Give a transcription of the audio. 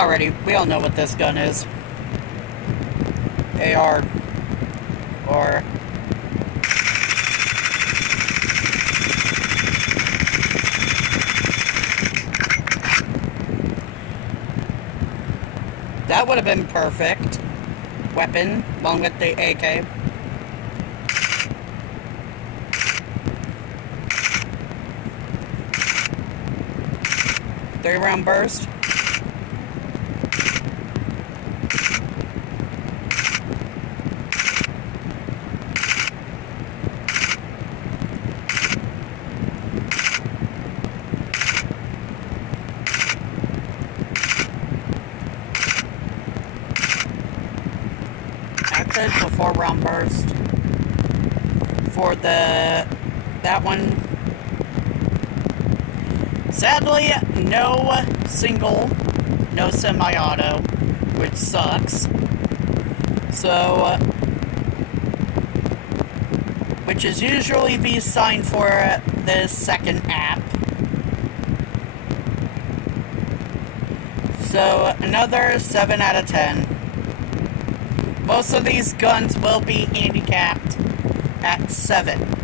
Alrighty, we all know what this gun is. AR. Or... that would have been perfect. Weapon, along with the AK. Three-round burst. Actually, it's a 4-round burst. For that one. Sadly, no single, no semi-auto, which sucks. So, which is usually the sign for the second app. So, another 7 out of 10. Most of these guns will be handicapped at 7.